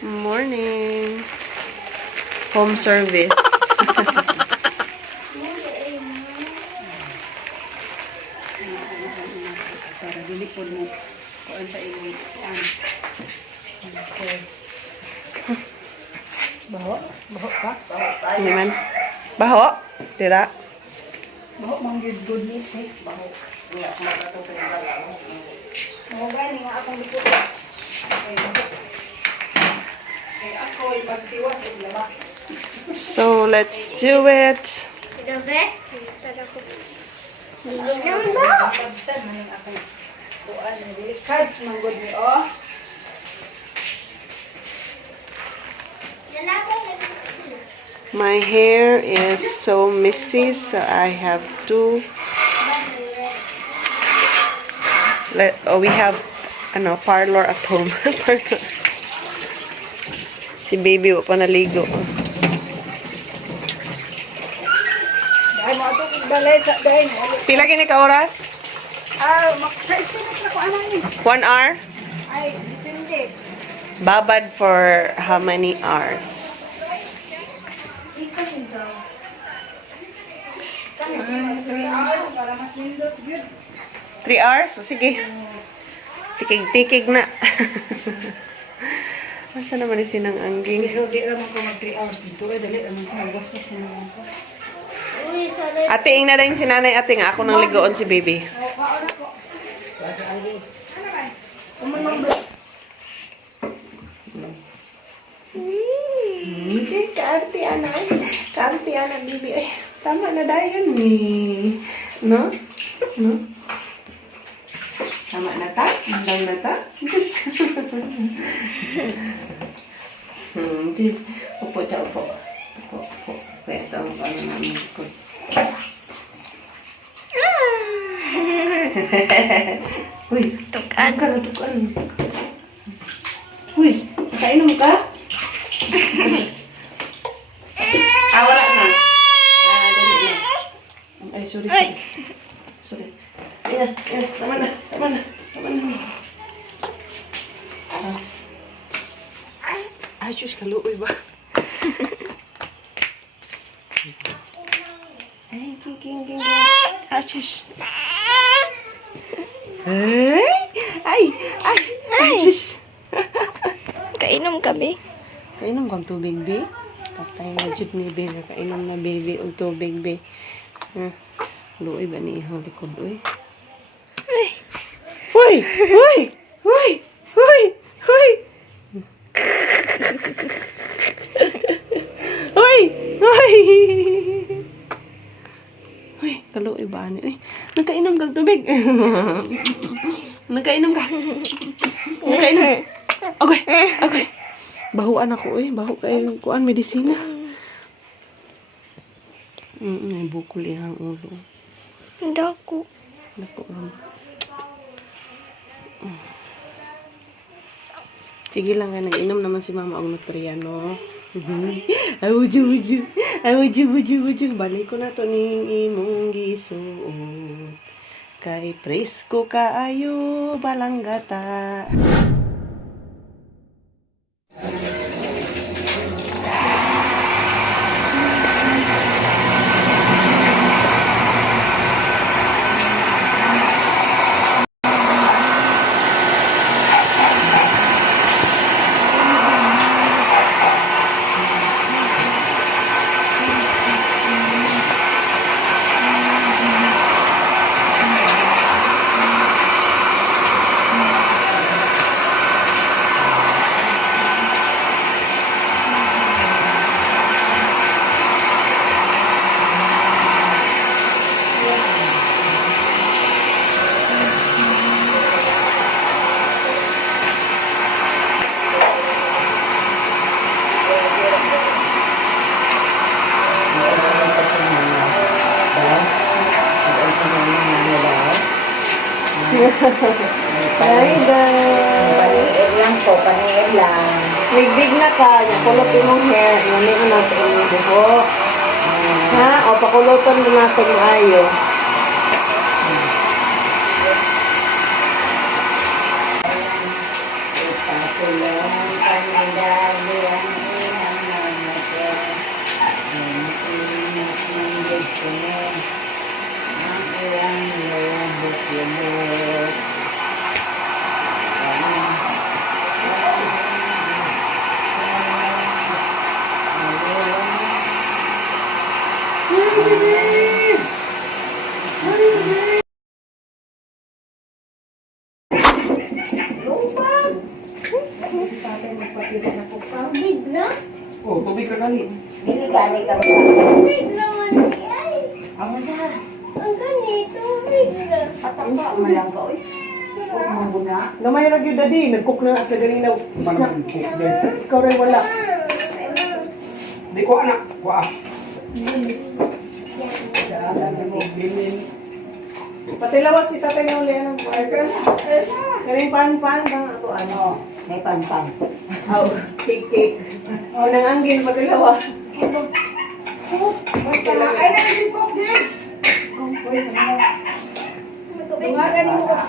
Morning. Home service. Para dili po mo kuan sa inyong kuan. Okay. Baho? Baho ka? Hindi man. Baho? Tira? Baho mang good meat eh. Baho. Nga ako magkatupin na lang. Baho gani nga akong likod. Okay, baho. Okay, ako ay magtiwas at laba. So, let's do it. Gabi? Hindi naman ba? Kaptan man yung akong kuan. Cards man good ni oh. My hair is so messy, so I have to we have parlor at home. Parlor. Si baby wa pa naligo. Dahil mo ito balay sa dahil. Pila kini ka oras? Mag-estimate na ko ano yun. 1 hour? Ay, depende. Babad for how many hours? Ikaw yun daw. Kami, 3 hours para mas nindot. Good. 3 hours? O sige. Tikig-tikig na. Asa naman ni sinang angging? Pero di naman ko mag 3 hours dito. Dali naman ko magwaswas na naman ko. Ating na rin si nanay ating. Ako nang ligoon si baby. Kaon ako. Ano ba? Umunong ba? Kaarti anak. Kaarti anak baby. Ay, tama na dayon ni. No? No? Tama na ta? Hanggang na ta? Upo siya, upo. Upo. Kaya ito ang paano namin ko. Uy, tukan ka na, tukan. Uy, kainom ka? Wala na. Dali na. Ay, sorry. Sorry. Ayan, tama na. Ay, Diyos, kaluoy ba? Ay, king. Ay, Diyos. Ay, Diyos. Kainom kami. Kainom kang tubig, be? Patay na dyan ni be. Kainom na baby ang tubig, be. Luoy ba ni ihang likod, uy? Uy! Uy, kaluoy ba ni? Uy, nagkainom kang tubig. Nagkainom ka. Okay. Bahuan ako, uy. Baho kayo kuan medisina. Ay, bukol ihang ulo. Dako. Dako lang. Sige lang nga, nag-inom naman si mama ang nutriano. Ay, wuju. Balik ko na to ning imong gisuot. Kay presko kaayo balanggata. Hi guys! Lang po, panier lang. Big na ka, kulot mong hair. Nani ko natin yung buhok. Ha? O, pakulutan mo natin maayo. Pagkulong, panilang. Big na? Oh, tubig ka gali. Big naman ay. Amo dyan. Ang ganito, big na. Atapa, malang ka, oy. Mambuna. Gamay ra gyud daddy, nagcook na nga sa ganina. Isna. Ikaw rin wala. Di ko anak. Kuha. Patilawag si tatay na uli anong karing pan bang ako ano. May pan-pan. Aw, cake. Nang anggin patilawag. Basta lang. Ay, naging cook din. Tungagan mo ka.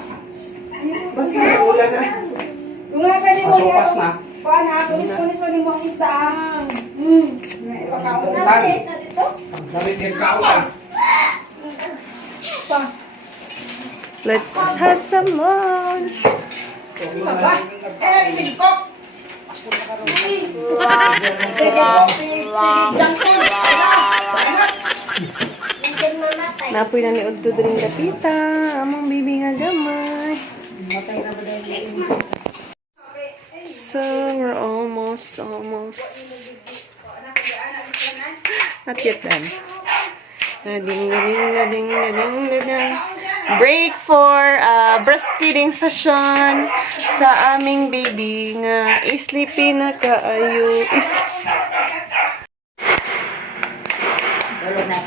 Basta wala na. Tungagan mo Masukas na. Paano ako? Kunis mo mo ang isda. Ipakaon na. Nasa dito? Dalit yung kaulan. Let's have some lunch. Sabah. Eh, naging cook. Sige, jangkos. Hindi mamatay. Napoy na ni Udto dring dapita. Among bibi nga gamay. So, we're almost. Not yet done. Ding. Break for breastfeeding session sa aming baby nga sleepy na kaayo. Tulog na.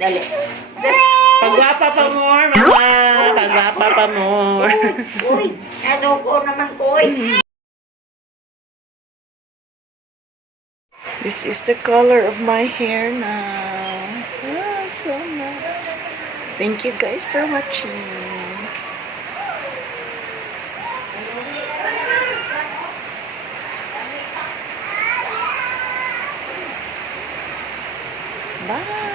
Dali. Pagwapa pa more, mama. Pagwapa pa more. Uy, ano ko naman ko, This is the color of my hair now. Ah, so nice. Thank you guys for watching. Bye.